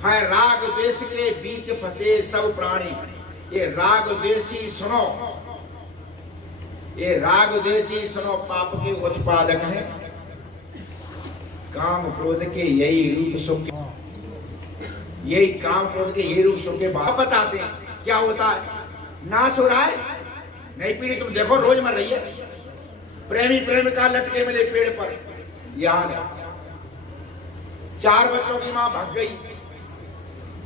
है राग देश के बीच फंसे सब प्राणी। ये राग देशी सुनो, ये राग देशी सुनो पाप के उत्पादक है। काम क्रोध के यही रूप सुख, यही काम क्रोध के यही रूप सुख के बाप बताते हैं क्या होता है। नाश हो रहा है, नई पीढ़ी तुम देखो रोज मर रही है। प्रेमी प्रेमिका लटके मिले पेड़ पर, याद है। 4 बच्चों की मां भाग गई,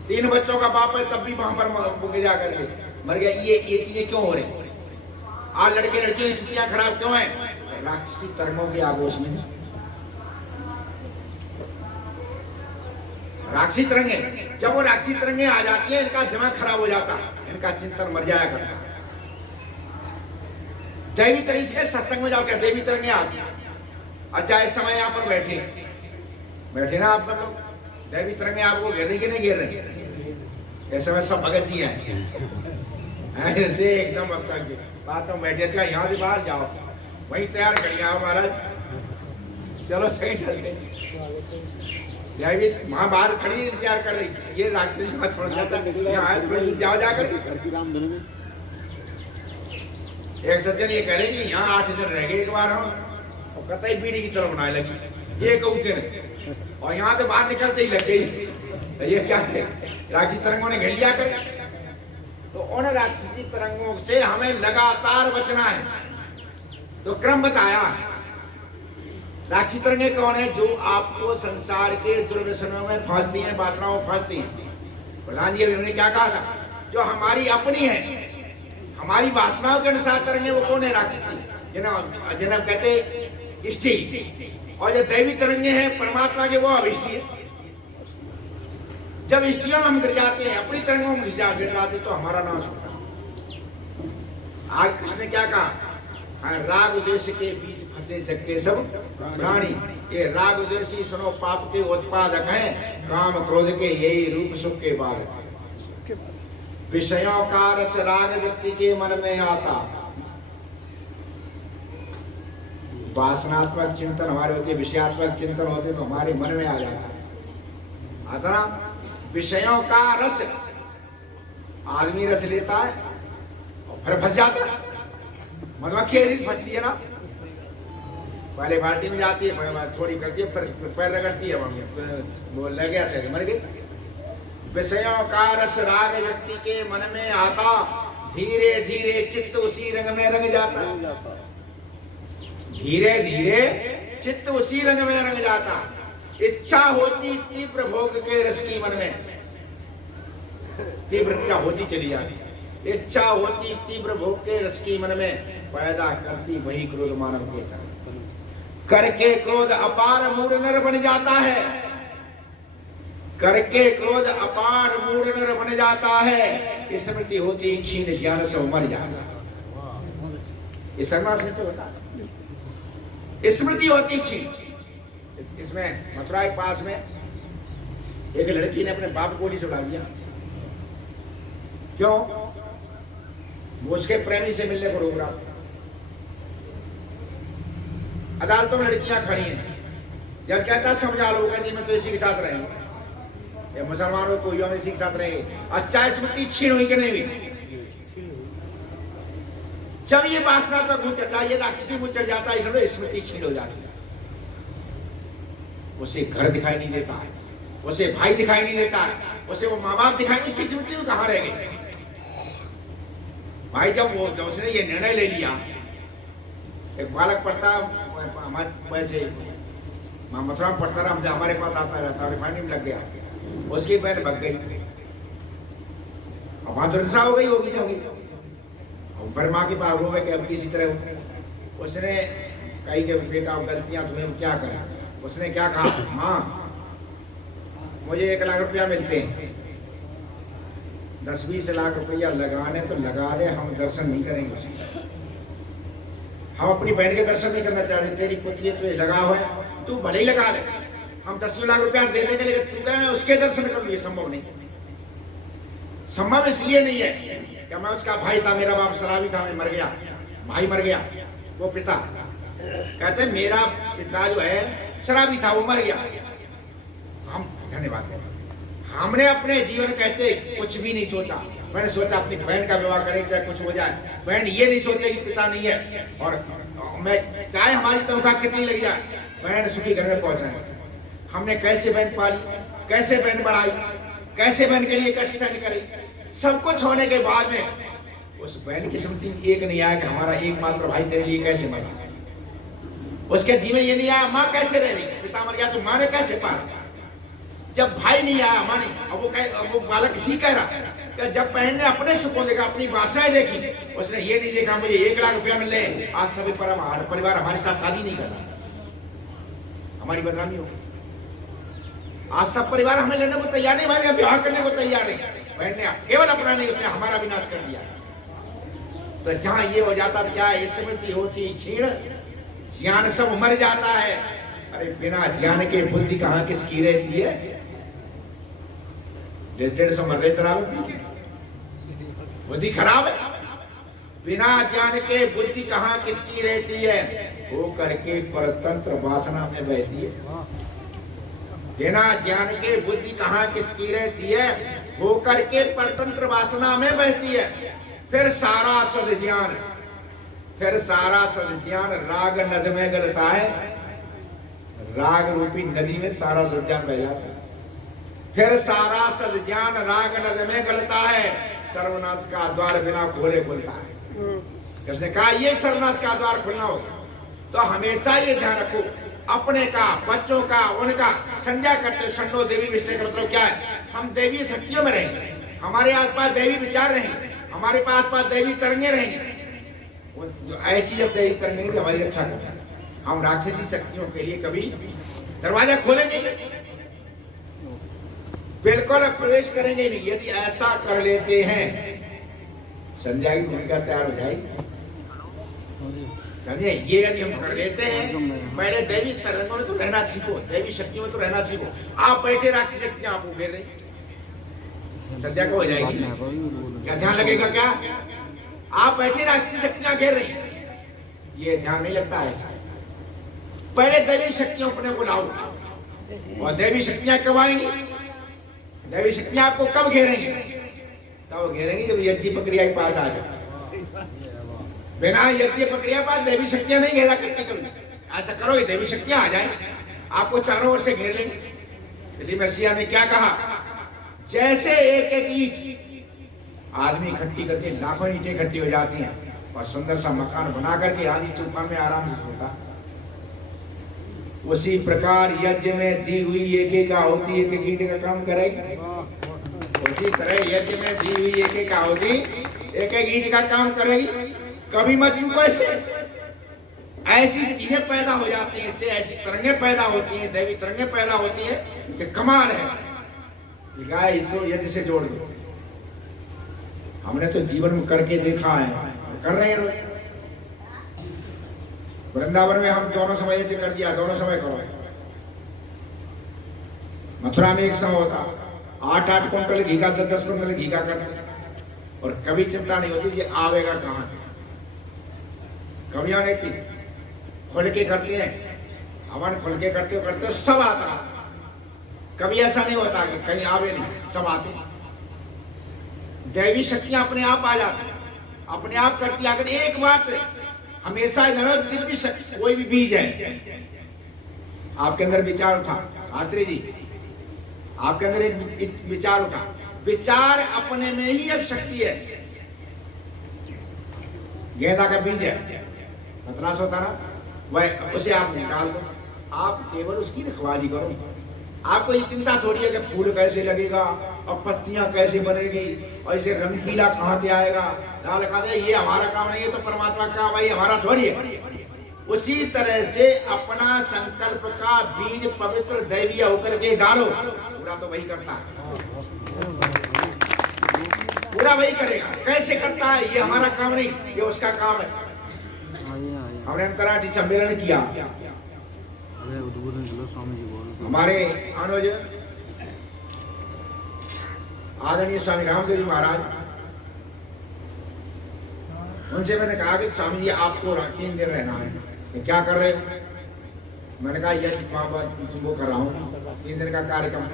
3 बच्चों का बाप है तब भी वहां पर जा करके मर गया। ये चीजें क्यों हो रही? आज लड़के लड़कियों की स्थितियां खराब क्यों है? राक्षसी तरंगों के आगोश में। राक्षसी तरंगे, जब वो राक्षसी तरंगे आ जाती है इनका दिमाग खराब हो जाता है, इनका चिंतन मर जाया करता है। दैवी तरंगे से सत्संग में जाओ, क्या देवी तरंगे आती है। अच्छा इस समय यहाँ पर बैठे ना आप लोग, दैवी तरंगे आपको घेर रही कि नहीं घेर रही? ऐसे में सब भगत जी हैं एकदम बातों में बैठे। अच्छा यहाँ से बाहर जाओ, वहीं तैयार कर आओ महाराज, चलो सही चलते। दैवी वहां बाहर खड़ी इंतजार कर रही, ये राक्षसी मत छोड़ जाता, जाओ जाकर। एक सज्जन ये कह रहे कि यहाँ 8 दिन रह गए एक बार हम, और कतई बीड़ी की तरफ बनाने लगी ये दिन, और यहाँ से बाहर निकलते ही लग गई। ये क्या है? राक्षसी तरंगों ने घेर लिया कर। तो उन राक्षसी तरंगों से हमें लगातार बचना है। तो क्रम बताया। राक्षसी तरंगे कौन है? जो आपको संसार के दुर्व्यसनों में फांसती हैं, वासनाओं में फांसती हैं। प्रधान जी उन्होंने क्या कहा था? जो हमारी अपनी है, हमारी वासनाओं के अनुसार तरंगे, वो कौन है? राक्षसी, जिन्हें कहते इष्टि। और जो दैवी तरंगे हैं परमात्मा के, वो अभिष्टि है। जब इष्टियों में हम गिर जाते हैं, अपनी तरंगों में गिर जाते, तो हमारा नाश होता है। आज कृष्ण ने क्या कहा? राग देश के बीच फंसे जग के सब प्राणी। ये राग देशी सुनो पाप के उत्पादक हैं, काम क्रोध के यही रूप सुख के बाधक। विषयों का रस राग व्यक्ति के मन में आता। वासनात्मक चिंतन हमारे होते, विषयात्मक चिंतन होते तो हमारे मन में आ जाता है। आता ना विषयों का रस, आदमी रस लेता है और फिर फंस जाता है। मधुमक्खी फंसती है ना, पहले बाल्टी में जाती है, थोड़ी करती है, फिर पैर रगड़ती है, वो लग गया से मर गई। विषयों का रस राग व्यक्ति के मन में आता, धीरे धीरे चित्त उसी रंग में रंग जाता। धीरे धीरे चित्त उसी रंग में रंग जाता। इच्छा होती तीव्र भोग के रस की मन में, तीव्र इच्छा होती चली जाती। इच्छा होती तीव्र भोग के रस की मन में, पैदा करती वही क्रोध मानव के तरह। करके क्रोध अपार मूढ़ नर बन जाता है। करके क्रोध अपार मूढ़ नर बन जाता है। स्मृति होती क्षीण ज्ञान से मर जाता है। ये सर्वनाश से होता है। स्मृति होती क्षीण। इसमें मथुरा के पास में एक लड़की ने अपने बाप को गोली से उड़ा दिया। क्यों? वो उसके प्रेमी से मिलने को रोक रहा था। अदालतों में लड़कियां खड़ी हैं, जज कहता समझा लो, कहती मैं तो इसी के साथ रहेंगे, ये मुसलमानों को यो इसी के साथ रहेंगे। अच्छा स्मृति क्षीण हुई कि नहीं हुई? जब ये वासना पर मुंह चढ़ता, ये राक्षसी मुंह चढ़ जाता है, इसलिए स्मृति क्षीण हो जाती है। उसे घर दिखाई नहीं देता है, उसे भाई दिखाई नहीं देता है, उसे वो माँ बाप दिखाई, उसकी स्मृति में कहाँ रह गई? भाई जब उसने ये निर्णय ले लिया, एक बालक पढ़ता हमारे वैसे मथुरा में पढ़ता रहा, हमसे हमारे पास आता रहता, रिफाइनरी में लग गया, उसकी बहन भग गई। अब वहां दुर्दशा हो गई होगी जो होगी, फिर माँ के पास रोवे कि अब किसी तरह। उसने कही कि बेटा गलतियां तुम्हें क्या करा? उसने क्या कहा? माँ मुझे 1 लाख रुपया मिलते हैं, 10-20 लाख रुपया लगाने तो लगा दे, हम दर्शन नहीं करेंगे उसके। हम अपनी बहन के दर्शन नहीं करना चाहते, तेरी पुत्री तुझे लगा हुआ है, तू भले ही लगा ले, हम 10 लाख रुपया दे देंगे, लेकिन तू कहे उसके दर्शन कर लिए, संभव नहीं। संभव इसलिए नहीं है कि मैं उसका भाई था, मेरा बाप शराबी था, मैं मर गया, भाई मर गया, वो पिता कहते मेरा पिता जो है शराबी था, वो मर गया, हम धन्यवाद हमने अपने जीवन कहते कुछ भी नहीं सोचा। मैंने सोचा अपनी बहन का विवाह करें चाहे कुछ हो जाए, बहन ये नहीं सोचे कि पिता नहीं है, और मैं चाहे हमारी तनख्वाह कितनी लग जाए, बहन सुखी घर में पहुंच रहे। हमने कैसे बहन पाली, कैसे बहन बढ़ाई, कैसे बहन के लिए कष्ट सहन करी। सब कुछ होने के बाद में उस बहन की स्मृति एक नहीं आया कि हमारा एकमात्र भाई तेरे लिए कैसे मरा। उसके जी में ये नहीं आया माँ कैसे रह रही, पिता मर गया तो माँ ने कैसे पाला। जब भाई नहीं आया माँ नहीं, अब वो बालक जी कह रहा कि जब बहन ने अपने सुखों देखा, अपनी भाषाएं देखी, उसने ये नहीं देखा मुझे 1 लाख रुपया मिल रहे, आज सभी परिवार हमारे साथ शादी नहीं कर रहा, हमारी बदनामी होगी। आज सब परिवार हमें लेने को तैयार नहीं, हमारे विवाह करने को तैयार नहीं। बहन ने केवल अपना नहीं, उसने हमारा विनाश कर दिया। तो जहां ये हो जाता था, क्या स्मृति होती क्षीण, ज्ञान सब मर जाता है। अरे बिना ज्ञान के बुद्धि कहाँ किसकी रहती है। 150 मर रहे शराब पी के, बुद्धि खराब है। बिना ज्ञान के बुद्धि कहाँ किसकी रहती है, वो करके परतंत्र वासना में बहती है। बिना ज्ञान के बुद्धि कहाँ किसकी रहती है, वो करके परतंत्र वासना में बहती है। फिर सारा सद्ज्ञान, फिर सारा सद्ज्ञान राग नद में गलता है। राग रूपी नदी में सारा सद्ज्ञान बह जाता है। फिर सारा सद्ज्ञान राग नद में गलता है। सर्वनाश का द्वार बिना खोले खुलता है। उसने कहा ये सर्वनाश का द्वार खुलना होगा। तो हमेशा ये ध्यान रखो, अपने का, बच्चों का, उनका संध्या करते षण्णो देवी विष्णु का मतलब क्या है, हम देवी शक्तियों में रहेंगे, हमारे आसपास देवी विचार रहेंगे, हमारे पास देवी तरंगे रहेंगे। ऐसी जब देवी तरंगे हमारी रक्षा करें, हम राक्षसी शक्तियों के लिए कभी दरवाजा खोलेंगे बिल्कुल प्रवेश करेंगे नहीं। यदि ऐसा कर लेते हैं, संध्या की भूमिका तैयार हो जाएगी। ये यदि हम कर लेते हैं, पहले देवी तरंगों में तो रहना सीखो, देवी शक्तियों में तो रहना सीखो। आप बैठे राक्षसी शक्तियां आपको घेर रही, संध्या को हो जाएगी क्या, ध्यान लगेगा क्या? आप बैठे राक्षसी शक्तियां घेर रही, ये ध्यान नहीं लगता ऐसा। पहले देवी शक्तियों अपने बुलाओ, और देवी शक्तियां कब आएंगी, देवी शक्तियां आपको कब घेरेंगे, तब घेरेंगी जब यज्ञ प्रक्रिया के पास आ जाए। बिना यज्ञ प्रक्रिया पास देवी शक्तियां नहीं घेरा करती कभी। ऐसा करो ये देवी शक्तियां आ जाए, आपको चारों ओर से घेर लेंगे। इसी मसीहा ने क्या कहा, जैसे एक एक ईंट आदमी इकट्ठी करके लाखों ईंटें इकट्ठी हो जाती हैं और सुंदर सा मकान बना करके आदमी तूफान में आराम से सोता, उसी प्रकार यज्ञ में दी हुई एक एक आहुति एक एक ईंट का काम करेगी। उसी तरह यज्ञ में दी हुई एक एक आहुति एक एक ईंट का काम करेगी। कभी मत चूको ऐसे, ऐसी चीजें पैदा हो जाती हैं, इससे ऐसी तरंगें पैदा होती हैं, दैवी तरंगें पैदा होती हैं कि कमाल है। इसको यदि से जोड़ दो, हमने तो जीवन में करके देखा है, कर रहे हैं। वृंदावन में हम दोनों समय यज्ञ कर दिया, दोनों समय करो। मथुरा में एक समय होता, 8-8 कुंटल घी का, 10-10 कुंटल घी का करते, और कभी चिंता नहीं होती ये आवेगा कहां से। कमियां नहीं थी, खुल के करते हैं, हवन खुल के करते हो सब आता। कभी ऐसा नहीं होता कि कहीं आवे नहीं, सब आते। दैवी शक्तियां अपने आप आ जाती, अपने आप करती। अगर एक बात हमेशा दिव्य शक्ति, कोई भी बीज है आपके अंदर, विचार उठा, आत्री जी आपके अंदर एक विचार उठा, विचार अपने में ही एक शक्ति है। गेंदा का बीज है, खतरास होता ना, वह उसे आप निकाल दो, आप केवल उसकी रखवाली करो। आपको ये चिंता थोड़ी है कि फूल कैसे लगेगा और पत्तियां कैसे बनेगी और इसे रंग पीला कहां से आएगा, लाल कहा जाए, ये हमारा काम नहीं है, तो परमात्मा का काम है, हमारा थोड़ी है। उसी तरह से अपना संकल्प का बीज पवित्र दैवीय होकर के डालो, पूरा तो वही करता है, पूरा वही करेगा। कैसे करता है ये हमारा काम नहीं, ये उसका काम है। हमने अंतर्राष्ट्रीय सम्मेलन किया, हमारे अनुज आदरणीय स्वामी रामदेव जी महाराज, उनसे मैंने कहा कि स्वामी जी आपको 3 दिन रहना है, तो क्या कर रहे हो? मैंने कहा यज्ञ तुमको कर रहा हूँ, 3 दिन का कार्यक्रम।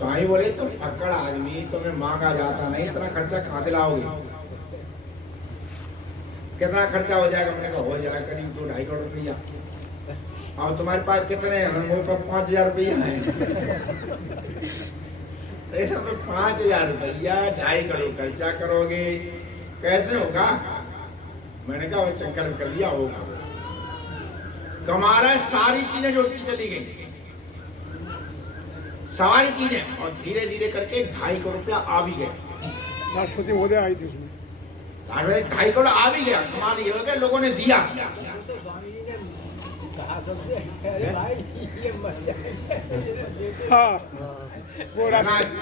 स्वामी बोले तुम फक्कड़ आदमी, तुम्हें मांगा जाता नहीं, इतना खर्चा कहाँ से लाओगे? कितना खर्चा हो जाएगा? मैंने कहा हो जाएगा करीब 2-2.5 करोड़ रुपया। और तुम्हारे पास कितने हैं? मेरे पास 5,000 रुपया है। 5,000 रुपया 2.5 करोड़ खर्चा करोगे, कैसे होगा? मैंने कहा वह संकल्प कर लिया, होगा। कमा रहा है, सारी चीजें जोड़ती चली गई, सारी चीजें, और धीरे धीरे करके 2.5 करोड़ रुपया आ भी गया। राष्ट्रपति महोदय आई थी उसमें, 2.5 करोड़ आ भी गया। कमा लिया हो गया, लोगों ने दिया। हाँ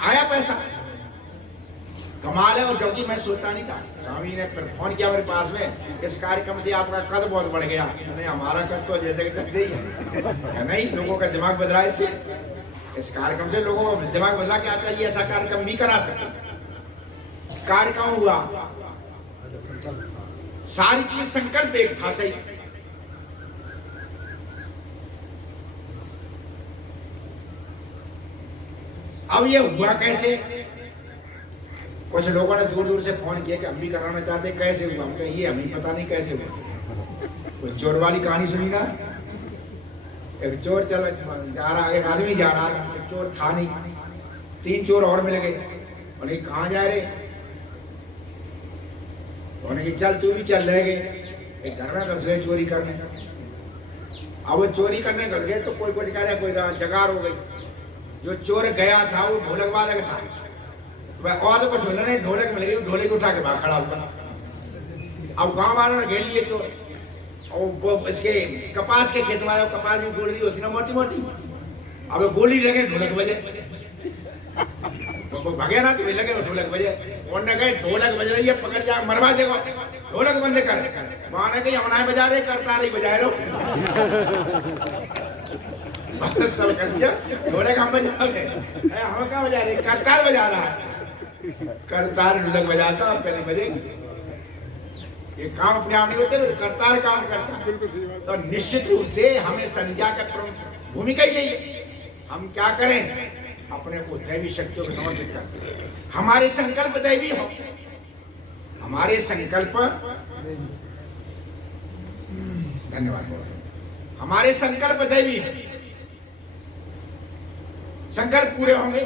आया पैसा, कमाल है। और क्योंकि मैं सोचता नहीं था, स्वामी ने फिर फोन किया मेरे पास में, इस कार्यक्रम से आपका कद बहुत बढ़ गया। नहीं, हमारा कद तो जैसे कि तैसे ही है। नहीं, लोगों का दिमाग बदला है इससे, इस कार्यक्रम से लोगों का दिमाग बदला के आता है, ऐसा कार्यक्रम भी करा सकते। कार्यक्रम हुआ, सारी चीज संकल्प एक था, सही। अब ये हुआ कैसे? कुछ लोगों ने दूर दूर से फोन किया कि हम भी कराना चाहते, कैसे हुआ? हम कहे ये हमें पता नहीं कैसे हुआ। कुछ चोर वाली कहानी सुनी ना, एक चोर चल जा रहा, एक आदमी जा रहा था, एक चोर था नहीं, 3 चोर और मिल गए। बोले कहाँ जा रहे? बोले कि चल तू भी चल रहे गए। एक घर में घुस गए चोरी करने। अब वो चोरी करने घुस गए तो कोई कोई कह रहा, कोई जगार हो गई। जो चोर गया था वो ढोलक वादक था, और तो कुछ बोला नहीं, ढोलक मिल गई, ढोलक उठा के भाग खड़ा हुआ। अब गांव वालों ने घेर लिए चोर, और वो इसके कपास के खेत में, कपास की गोली होती ना मोटी मोटी, अब गोली लगे ढोलक बजे, तो भागे ना, तो लगे ढोलक बजे। उन्होंने कहे ढोलक बज रही है, पकड़ जा, मरवा देगा, ढोलक बंद कर। वहां ने कही हम बजा रहे, करतार ही बजा रहे सब कर दिया, ढोलक हम बजा रहे, हम क्या बजा रहे? करतार बजा रहा है। करतार ढोलक बजाता, पहले बजेगी। ये काम अपने आप नहीं होते, करतार काम करता है। तो निश्चित रूप से हमें संज्ञा का भूमिका यही है, हम क्या करें? अपने को दैवी शक्तियों को समर्पित करते, हमारे संकल्प दैवी हो, हमारे संकल्प, धन्यवाद, हमारे संकल्प दैवी हो। संकल्प पूरे होंगे,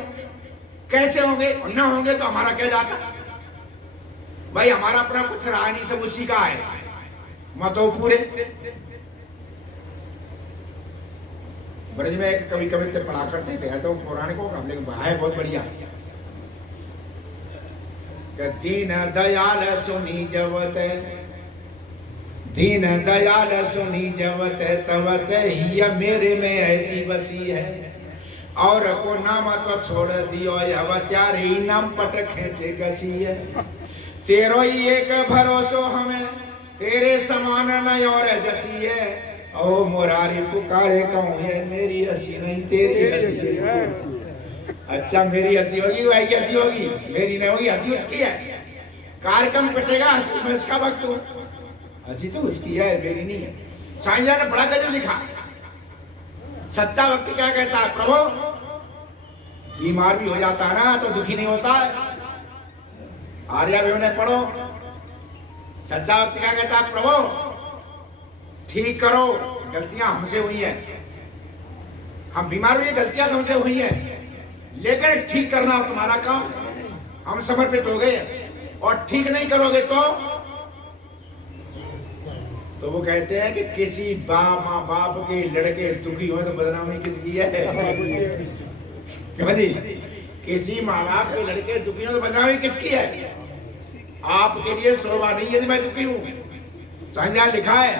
कैसे होंगे? और न होंगे तो हमारा क्या जाता? भाई हमारा अपना कुछ रहा नहीं, सब उसी का है, मतों पूरे। ब्रज में एक कवि कवित्व पढ़ा करते थे, तो पौराणिकों का, लेकिन है बहुत बढ़िया। दीन दयाल सुनी जवत, दीन दयाल सुनी जवत, तवत ही मेरे में ऐसी बसी है। और को नाम तो छोड़ दियो, अवत्यार ही नाम पट खेचे गसी है। तेरो ही एक भरोसो हमें, तेरे समान न और जसी है। ओ मुरारी पुकारे कहूँ है, मेरी हंसी नहीं तेरी हंसी है। अच्छा मेरी हंसी होगी, भाई की हंसी होगी, मेरी नहीं होगी, हंसी उसकी है। कार्यक्रम कटेगा, हंसी में उसका वक्त हो, हंसी तो उसकी है, मेरी नहीं है। साईं ने बड़ा गजब लिखा, सच्चा भक्ति क्या कहता है? प्रभु बीमार भी हो जाता है ना तो दुखी नहीं होता है। आर्यभट्ट ने पढ़ो, सच्चा भक्ति क्या कहता है? प्रभु ठीक करो, गलतियां हमसे हुई है, हम बीमार हुए, गलतियां हमसे हुई है, लेकिन ठीक करना तुम्हारा काम, हम समर्पित हो गए। और ठीक नहीं करोगे तो वो कहते हैं कि किसी माँ बाप के लड़के दुखी हो तो बदनामी किसकी है? क्यों जी? किसी माँ बाप के लड़के दुखी हो तो बदनामी किसकी है? आपके लिए शोभा नहीं है मैं दुखी हूँ। संज्ञा लिखा है,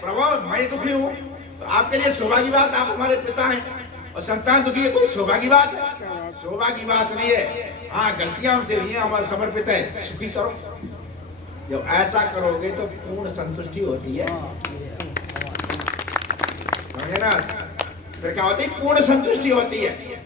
प्रभु मैं दुखी हूँ, तो आपके लिए शोभा की बात, आप हमारे पिता हैं, और संतान दुखी है, कोई शोभा की बात है? शोभा की बात नहीं है। हाँ गलतियां हमसे हुई हैं, हमारा समर्पित है, सुखी करो। जब ऐसा करोगे तो पूर्ण संतुष्टि होती है, समझे ना? फिर क्या होती है? पूर्ण संतुष्टि होती है।